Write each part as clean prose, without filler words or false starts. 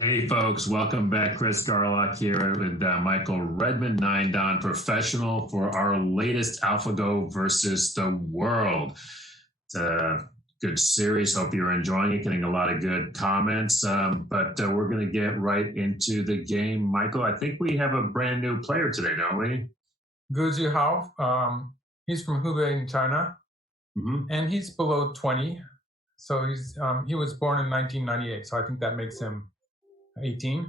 Hey folks, welcome back. Chris Garlock here with Michael Redmond, 9 Don Professional for our latest AlphaGo versus the world. It's a good series. Hope you're enjoying it, getting a lot of good comments. But we're going to get right into the game. Michael, I think we have a brand new player today, don't we? Zihao. He's from Hubei in China, and he's below 20. So he was born in 1998. So I think that makes him 18.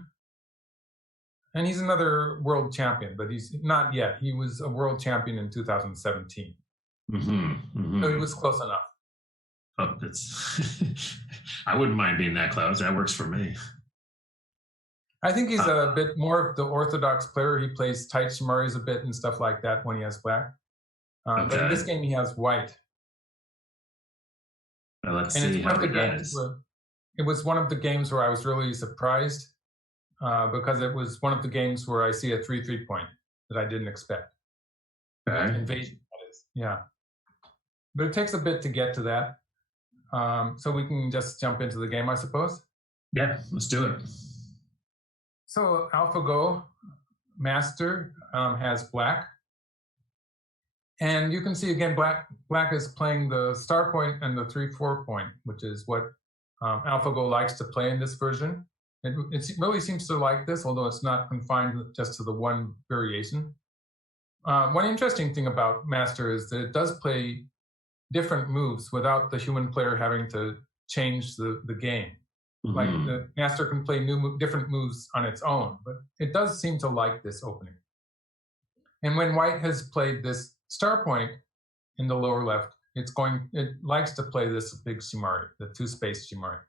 And he's another world champion, but he's not yet. He was a world champion in 2017. So he was close enough. Oh, it's I wouldn't mind being that close. That works for me. I think he's a bit more of the orthodox player. He plays tight shimaris a bit and stuff like that when he has black. But in this game, he has white. Well, let's see how it goes. It was one of the games where I was really surprised because it was one of the games where I see a 3-3 point that I didn't expect. Okay. Invasion, that is. Yeah. But it takes a bit to get to that. So we can just jump into the game, I suppose. Yeah, let's do it. So AlphaGo Master has black. And you can see again, black is playing the star point and the 3-4 point, which is what AlphaGo likes to play in this version. It really seems to like this, although it's not confined just to the one variation. One interesting thing about Master is that it does play different moves without the human player having to change the game. Like the Master can play different moves on its own, but it does seem to like this opening. And when white has played this star point in the lower left, it likes to play this big shimari, the 2-space shimari.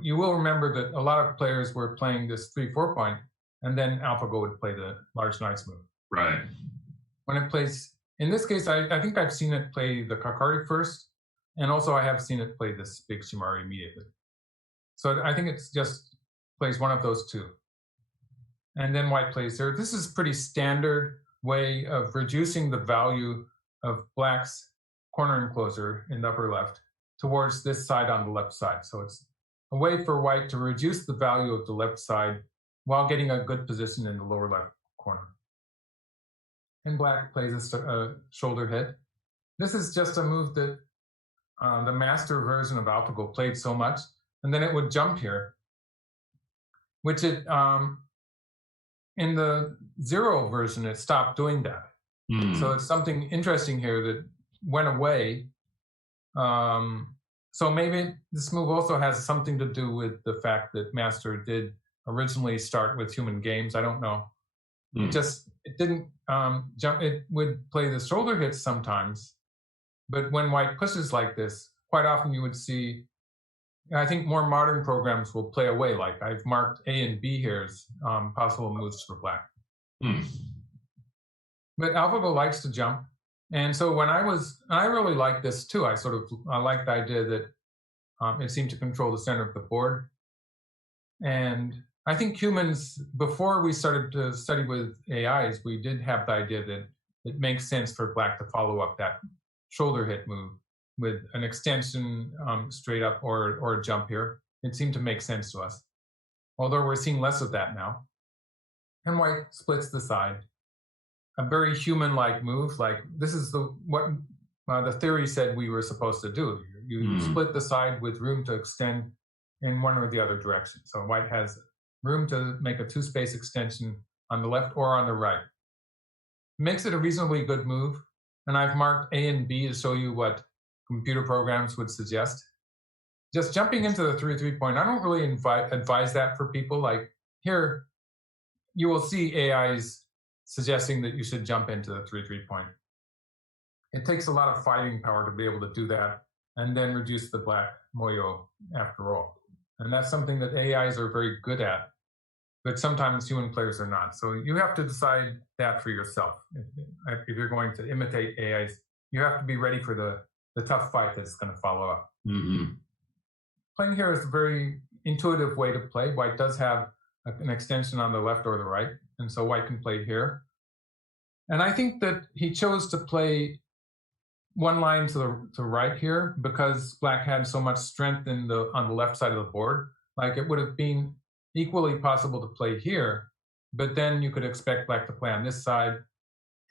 You will remember that a lot of players were playing this 3-4 point, and then AlphaGo would play the large knights move. Right. When it plays, in this case, I think I've seen it play the Kakari first, and also I have seen it play this big shimari immediately. So I think it's just plays one of those two. And then white plays there. This is pretty standard way of reducing the value of black's corner enclosure in the upper left towards this side on the left side. So it's a way for white to reduce the value of the left side while getting a good position in the lower left corner. And black plays a shoulder head. This is just a move that the master version of AlphaGo played so much, and then it would jump here, which it in the 0 version, it stopped doing that. So it's something interesting here that went away. So maybe this move also has something to do with the fact that Master did originally start with human games. I don't know. It didn't jump. It would play the shoulder hits sometimes, but when white pushes like this, quite often you would see, I think more modern programs will play away. Like I've marked A and B here as possible moves for black. But AlphaGo likes to jump. And so when I really like this too. I like the idea that it seemed to control the center of the board. And I think humans, before we started to study with AIs, we did have the idea that it makes sense for black to follow up that shoulder hit move with an extension straight up or a jump here. It seemed to make sense to us, although we're seeing less of that now. And white splits the side. A very human-like move, like this is what the theory said we were supposed to do. You split the side with room to extend in one or the other direction. So white has room to make a 2-space extension on the left or on the right. Makes it a reasonably good move. And I've marked A and B to show you what computer programs would suggest. Just jumping into the 3-3 point, I don't really advise that for people. Like here, you will see AIs suggesting that you should jump into the 3-3 point. It takes a lot of fighting power to be able to do that and then reduce the black moyo after all. And that's something that AIs are very good at, but sometimes human players are not. So you have to decide that for yourself. If you're going to imitate AIs, you have to be ready for the tough fight that's going to follow up. Playing here is a very intuitive way to play. White does have an extension on the left or the right, and so white can play here. And I think that he chose to play one line to the right here because black had so much strength on the left side of the board. Like it would have been equally possible to play here, but then you could expect black to play on this side.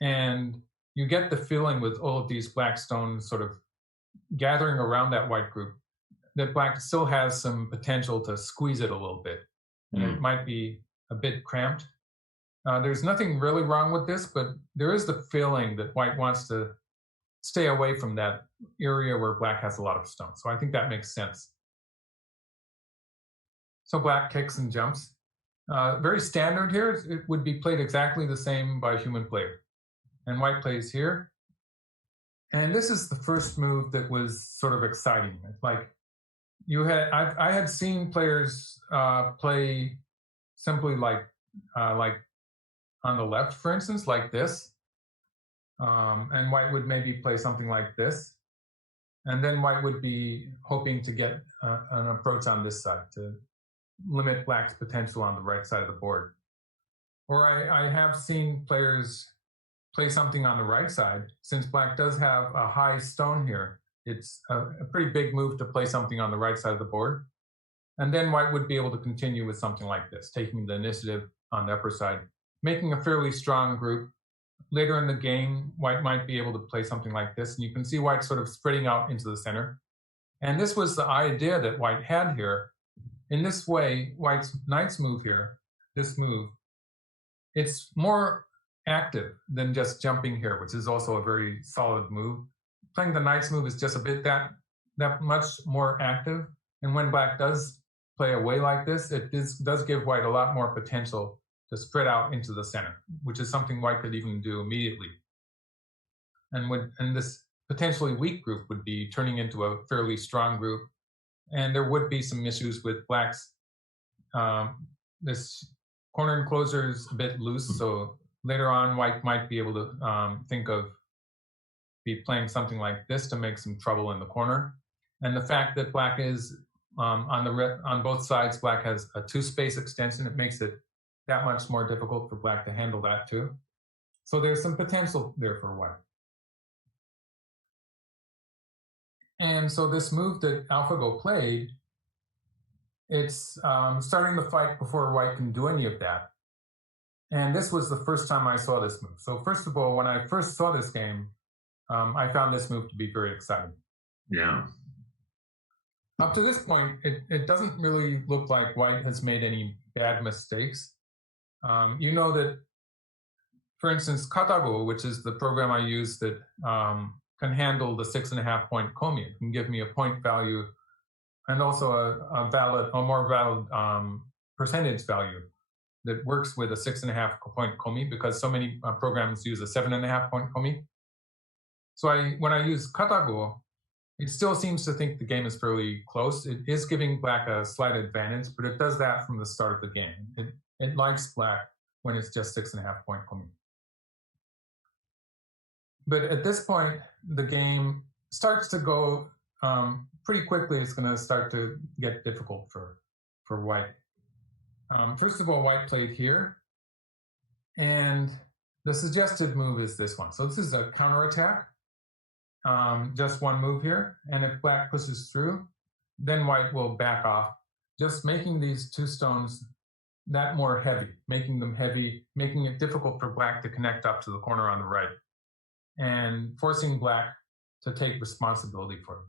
And you get the feeling with all of these black stones sort of gathering around that white group that black still has some potential to squeeze it a little bit. And it might be a bit cramped. There's nothing really wrong with this, but there is the feeling that white wants to stay away from that area where black has a lot of stones. So I think that makes sense. So black kicks and jumps. Very standard here. It would be played exactly the same by a human player. And white plays here. And this is the first move that was sort of exciting. It's like I had seen players play simply like on the left, for instance, like this. And white would maybe play something like this. And then white would be hoping to get an approach on this side to limit black's potential on the right side of the board. Or I have seen players play something on the right side. Since black does have a high stone here, it's a pretty big move to play something on the right side of the board. And then white would be able to continue with something like this, taking the initiative on the upper side, making a fairly strong group. Later in the game, white might be able to play something like this, and you can see white sort of spreading out into the center. And this was the idea that white had here. In this way, white's knight's move here, this move, it's more active than just jumping here, which is also a very solid move. Playing the knight's move is just a bit that much more active. And when black does play away like this, it does give white a lot more potential to spread out into the center, which is something white could even do immediately. And this potentially weak group would be turning into a fairly strong group. And there would be some issues with black's, this corner enclosure is a bit loose. So later on, white might be able to think of be playing something like this to make some trouble in the corner. And the fact that black is on both sides, black has a 2-space extension. It makes it that much more difficult for black to handle that too. So there's some potential there for white. And so this move that AlphaGo played, it's starting the fight before white can do any of that. And this was the first time I saw this move. So first of all, when I first saw this game, I found this move to be very exciting. Yeah. Up to this point, it doesn't really look like white has made any bad mistakes. You know that, for instance, AlphaGo, which is the program I use that can handle the 6.5 point komi. It can give me a point value and also a more valid percentage value that works with a 6.5 point komi, because so many programs use a 7.5 point komi. So when I use AlphaGo, it still seems to think the game is fairly close. It is giving black a slight advantage, but it does that from the start of the game. It likes black when it's just 6.5 point komi. But at this point, the game starts to go pretty quickly. It's going to start to get difficult for white. First of all, white played here. And the suggested move is this one. So this is a counterattack. Just one move here. And if black pushes through, then white will back off, just making these two stones that more heavy, making them heavy, making it difficult for black to connect up to the corner on the right, and forcing black to take responsibility for them.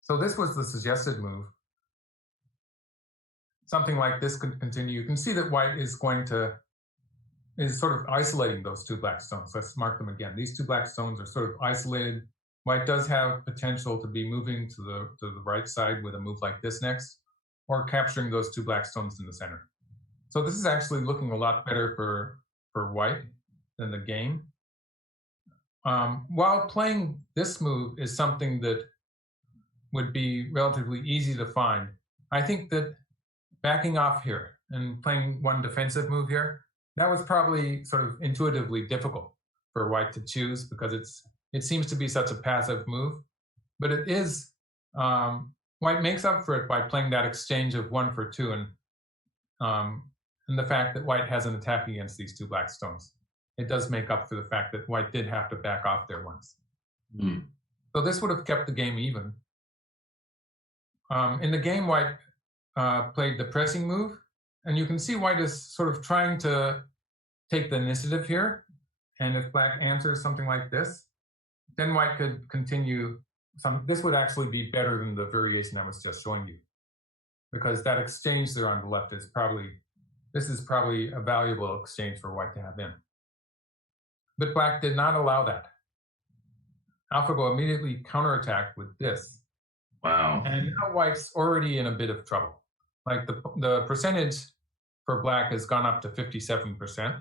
So this was the suggested move. Something like this could continue. You can see that white is sort of isolating those two black stones. Let's mark them again. These two black stones are sort of isolated. White does have potential to be moving to the right side with a move like this next, or capturing those two black stones in the center. So this is actually looking a lot better for white than the game. While playing this move is something that would be relatively easy to find, I think that backing off here and playing one defensive move here, that was probably sort of intuitively difficult for white to choose, because it seems to be such a passive move. But it is, white makes up for it by playing that exchange of 1 for 2, and the fact that white has an attack against these two black stones. It does make up for the fact that white did have to back off there once. So this would have kept the game even. In the game, white played the pressing move, and you can see white is sort of trying to take the initiative here. And if black answers something like this, then white could continue. This would actually be better than the variation I was just showing you, because that exchange there on the left is probably a valuable exchange for white to have in. But black did not allow that. AlphaGo immediately counterattacked with this. Wow. And now white's already in a bit of trouble. Like the percentage for black has gone up to 57%.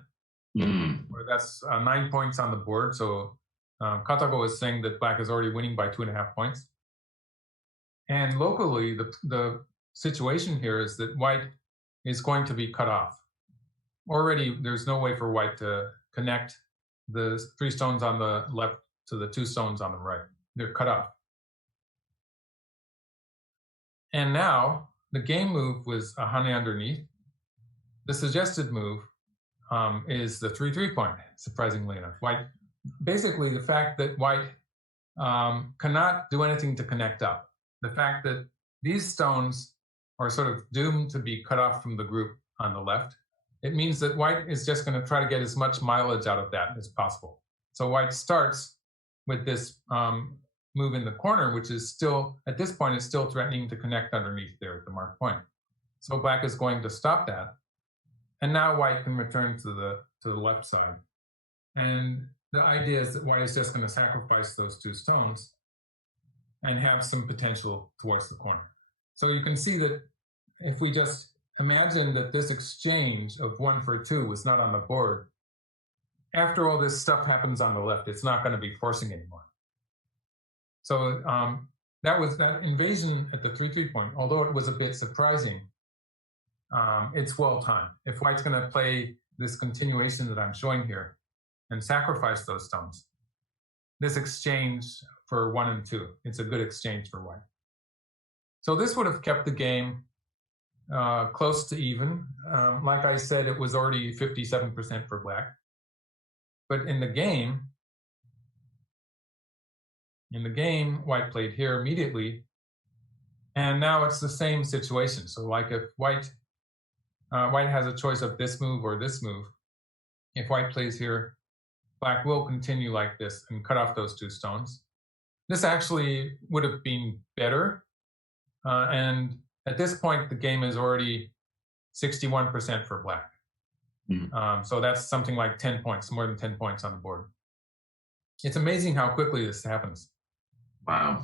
Where that's 9 points on the board. So Katago is saying that black is already winning by 2.5 points. And locally, the situation here is that white is going to be cut off. Already, there's no way for white to connect the 3 stones on the left to the 2 stones on the right. They're cut off. And now, the game move was a hane underneath. The suggested move is the 3-3 point, surprisingly enough. White, basically, the fact that white cannot do anything to connect up. The fact that these stones are sort of doomed to be cut off from the group on the left, it means that white is just going to try to get as much mileage out of that as possible. So white starts with this move in the corner, which is still, at this point, is still threatening to connect underneath there at the marked point. So black is going to stop that. And now white can return to the left side. And the idea is that white is just going to sacrifice those 2 stones and have some potential towards the corner. So you can see that if we just imagine that this exchange of 1 for 2 was not on the board, after all this stuff happens on the left, it's not going to be forcing anymore. So that invasion at the 3-3 point, although it was a bit surprising, it's well timed. If white's going to play this continuation that I'm showing here and sacrifice those stones, this exchange for 1 and 2, it's a good exchange for white. So this would have kept the game close to even. Like I said, it was already 57% for black. But in the game, white played here immediately, and now it's the same situation. So like if white has a choice of this move or this move, if white plays here, black will continue like this and cut off those 2 stones. This actually would have been better, and at this point, the game is already 61% for black. So that's something like 10 points, more than 10 points on the board. It's amazing how quickly this happens. Wow.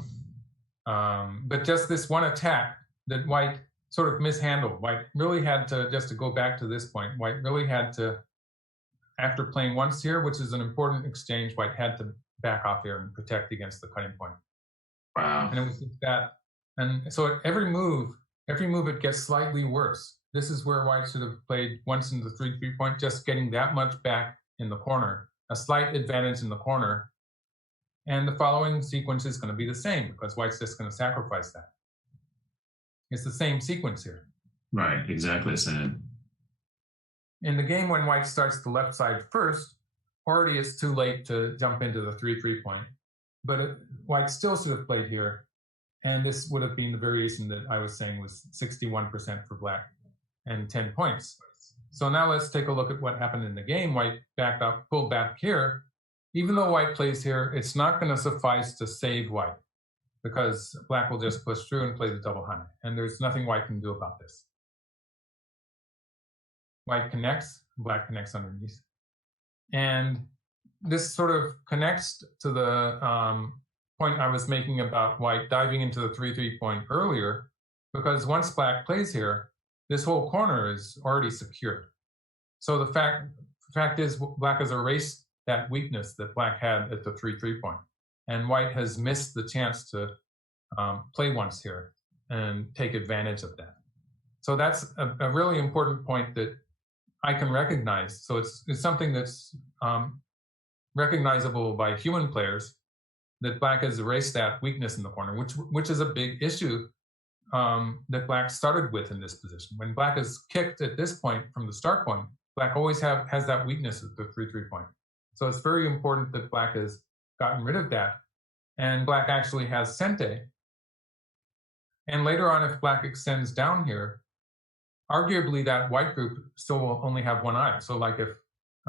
But just this one attack that white sort of mishandled. White really had to, just to go back to this point, white really had to, after playing once here, which is an important exchange, white had to back off here and protect against the cutting point. Wow. And it was that. And so at every move it gets slightly worse. This is where white should have played once in the 3-3 point, just getting that much back in the corner, a slight advantage in the corner. And the following sequence is going to be the same because white's just going to sacrifice that. It's the same sequence here. Right, exactly the same. In the game, when white starts the left side first, already it's too late to jump into the 3-3 point. But white still should have played here. And this would have been the variation that I was saying was 61% for black and 10 points. So now let's take a look at what happened in the game. White backed up, pulled back here. Even though white plays here, it's not going to suffice to save white because black will just push through and play the double hane. And there's nothing white can do about this. White connects, black connects underneath. And this sort of connects to the point I was making about white diving into the 3-3 point earlier, because once black plays here, this whole corner is already secured. So the fact is black has erased that weakness that black had at the 3-3 point. And white has missed the chance to play once here and take advantage of that. So that's a really important point that I can recognize. So it's something that's recognizable by human players, that black has erased that weakness in the corner, which is a big issue that black started with in this position. When black is kicked at this point from the start point, black always has that weakness at the 3-3 point. So it's very important that black has gotten rid of that. And black actually has sente. And later on, if black extends down here, arguably that white group still will only have one eye. So like if,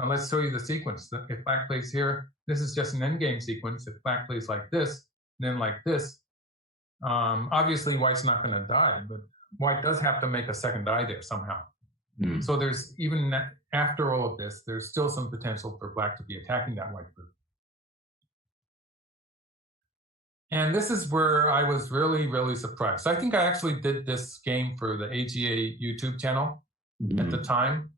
let's show you the sequence. If black plays here, this is just an endgame sequence. If black plays like this, then like this, obviously white's not going to die, but white does have to make a second eye there somehow. So there's, even after all of this, there's still some potential for black to be attacking that white group. And this is where I was really, really surprised. So I think I actually did this game for the AGA YouTube channel at the time.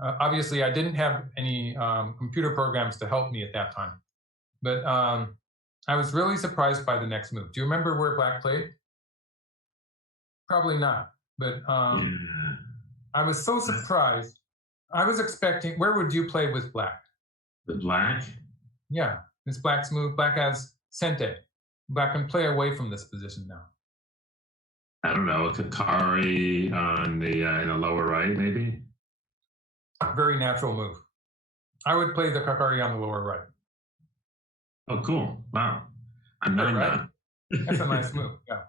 Obviously, I didn't have any computer programs to help me at that time. But I was really surprised by the next move. Do you remember where black played? Probably not. But I was so surprised. I was expecting, where would you play with black? With black? Yeah, it's black's move. Black has Sente. Black can play away from this position now. I don't know, a Kakari on the in the lower right, maybe? Very natural move. I would play the Kakari on the lower right. Oh, cool. Wow. I'm not right? That's a nice move, yeah.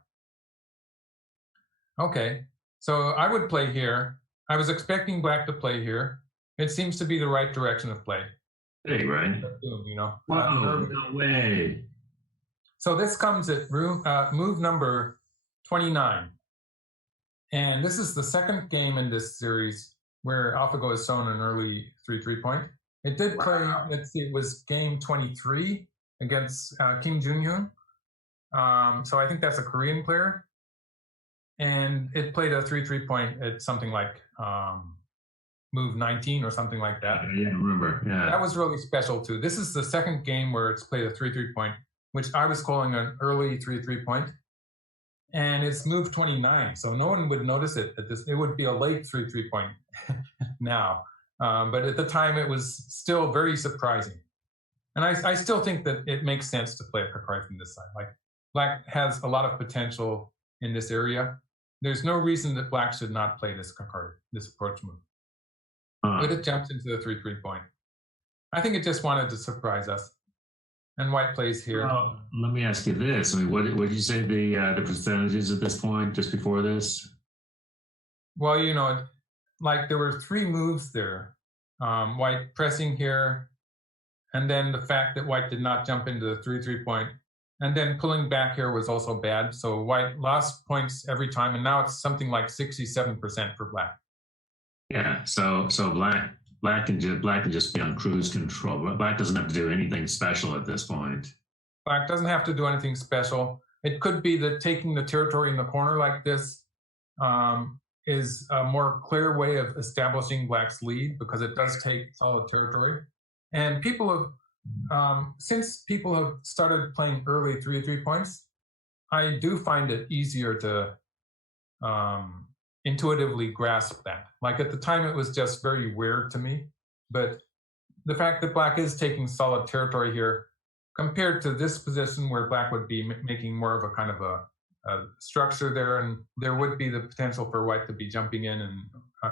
Okay, so I would play here. I was expecting black to play here. It seems to be the right direction of play. Hey, right? Boom, you know. Whoa, no way. So this comes at move number 29. And this is the second game in this series where AlphaGo has shown an early 3-3 point. It did play, let's see, it was game 23 against Kim Junhyun. So I think that's a Korean player. And it played a 3-3 point at something like move 19 or something like that. Yeah, I remember. Yeah. That was really special too. This is the second game where it's played a 3-3 point, which I was calling an early 3-3 point. And it's move 29, so no one would notice it at this. It would be a late 3-3 point now. But at the time, it was still very surprising. And I still think that it makes sense to play a Kakari from this side. Like, black has a lot of potential in this area. There's no reason that black should not play this Kakari, this approach move. But it jumps into the 3-3 point. I think it just wanted to surprise us. And white plays here. Well, let me ask you this. I mean, what did you say the percentages at this point, just before this? Well, you know, like there were 3 moves there. White pressing here, and then the fact that white did not jump into the 3-3 point, and then pulling back here was also bad. So white lost points every time, and now it's something like 67% for black. Yeah. So black can just be on cruise control. Black doesn't have to do anything special at this point. Black doesn't have to do anything special. It could be that taking the territory in the corner like this is a more clear way of establishing black's lead, because it does take solid territory. And people have, since people have started playing early 3-3 points, I do find it easier to intuitively grasp that. Like at the time, it was just very weird to me. But the fact that black is taking solid territory here, compared to this position where black would be making more of a kind of a structure there, and there would be the potential for white to be jumping in and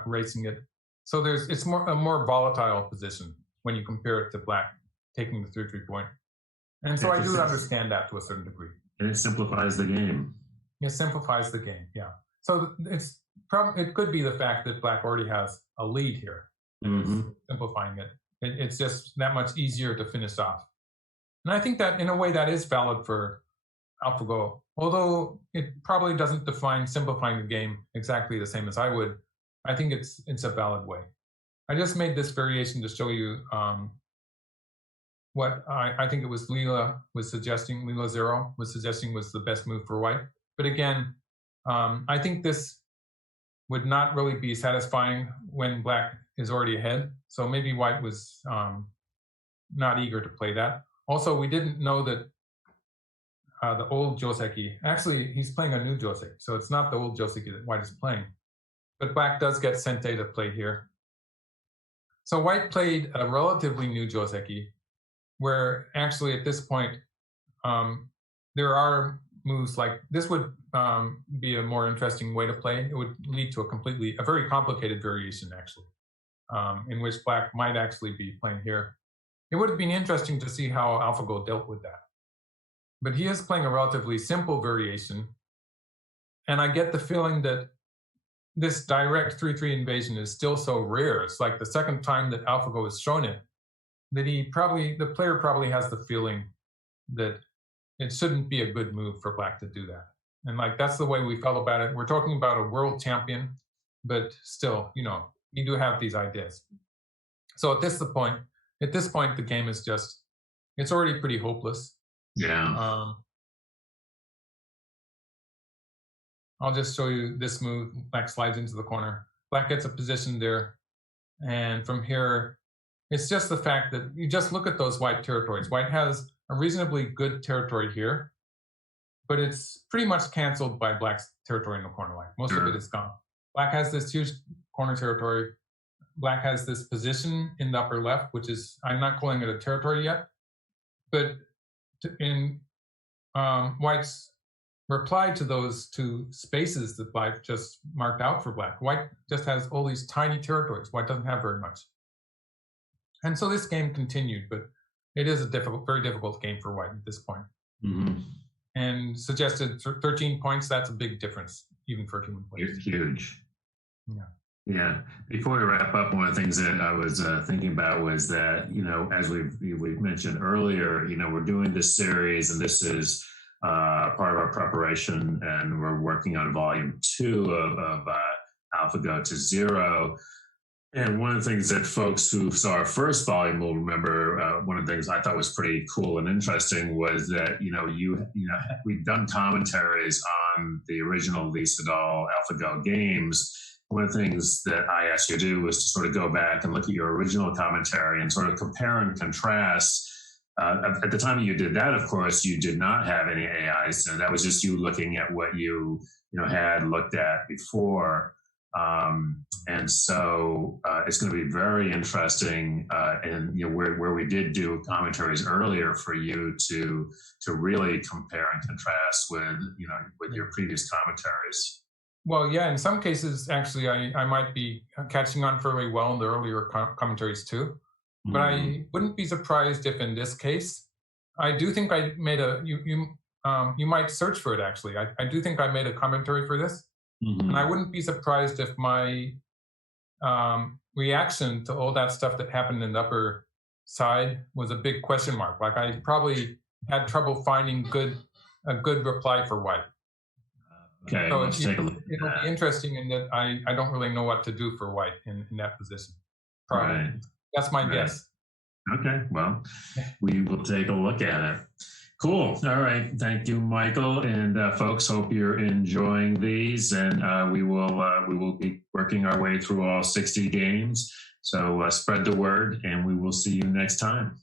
racing it. So it's a more volatile position when you compare it to black taking the 3-3 point. And so I do understand that to a certain degree. And it simplifies the game. It simplifies the game, yeah. So it could be the fact that black already has a lead here. Simplifying it. It's just that much easier to finish off. And I think that in a way that is valid for AlphaGo, although it probably doesn't define simplifying the game exactly the same as I would. I think it's a valid way. I just made this variation to show you what I think it was Leela Zero was suggesting was the best move for white. But again, I think this would not really be satisfying when black is already ahead. So maybe white was not eager to play that. Also, we didn't know that the old Joseki, actually he's playing a new Joseki, so it's not the old Joseki that white is playing. But black does get Sente to play here. So white played a relatively new Joseki, where actually at this point, there are moves like this would be a more interesting way to play. It would lead to a very complicated variation actually, in which black might actually be playing here. It would have been interesting to see how AlphaGo dealt with that. But he is playing a relatively simple variation. I get the feeling that this direct 3-3 invasion is still so rare. It's like the second time that AlphaGo has shown it, that the player probably has the feeling that it shouldn't be a good move for black to do that. And like, that's the way we felt about it. We're talking about a world champion, but still, you know, you do have these ideas. So at this point, the game is just, it's already pretty hopeless. Yeah. I'll just show you this move. Black slides into the corner. Black gets a position there. And from here, it's just the fact that you just look at those white territories. White has a reasonably good territory here, but it's pretty much canceled by black's territory in the corner line. Most of it is gone. Black has this huge corner territory. Black has this position in the upper left, which is, I'm not calling it a territory yet, but in white's reply to those two spaces that black just marked out for black, white just has all these tiny territories. White doesn't have very much. And so this game continued, but it is a very difficult game for white at this point. And suggested 13 points, that's a big difference, even for human players. It's huge. Yeah. Yeah. Before we wrap up, one of the things that I was thinking about was that, you know, as we've mentioned earlier, you know, we're doing this series, and this is part of our preparation, and we're working on volume 2 of AlphaGo to Zero. And one of the things that folks who saw our first volume will remember, one of the things I thought was pretty cool and interesting was that, you know, we've done commentaries on the original Lee Sedol AlphaGo games. One of the things that I asked you to do was to sort of go back and look at your original commentary and sort of compare and contrast. At the time you did that, of course, you did not have any AIs, so that was just you looking at what you had looked at before. And so it's going to be very interesting, and you know, where we did do commentaries earlier for you to really compare and contrast with your previous commentaries. Well, yeah, in some cases, actually, I might be catching on fairly well in the earlier commentaries too. But I wouldn't be surprised if in this case, I do think I made you might search for it actually. I do think I made a commentary for this. And I wouldn't be surprised if my reaction to all that stuff that happened in the upper side was a big question mark. Like I probably had trouble finding a good reply for white. Okay, so let's take a look. It'll be interesting in that I don't really know what to do for white in that position. Probably. Right. That's my guess. Okay, well, we will take a look at it. Cool. All right. Thank you, Michael. And folks, hope you're enjoying these. And we will be working our way through all 60 games. So spread the word, and we will see you next time.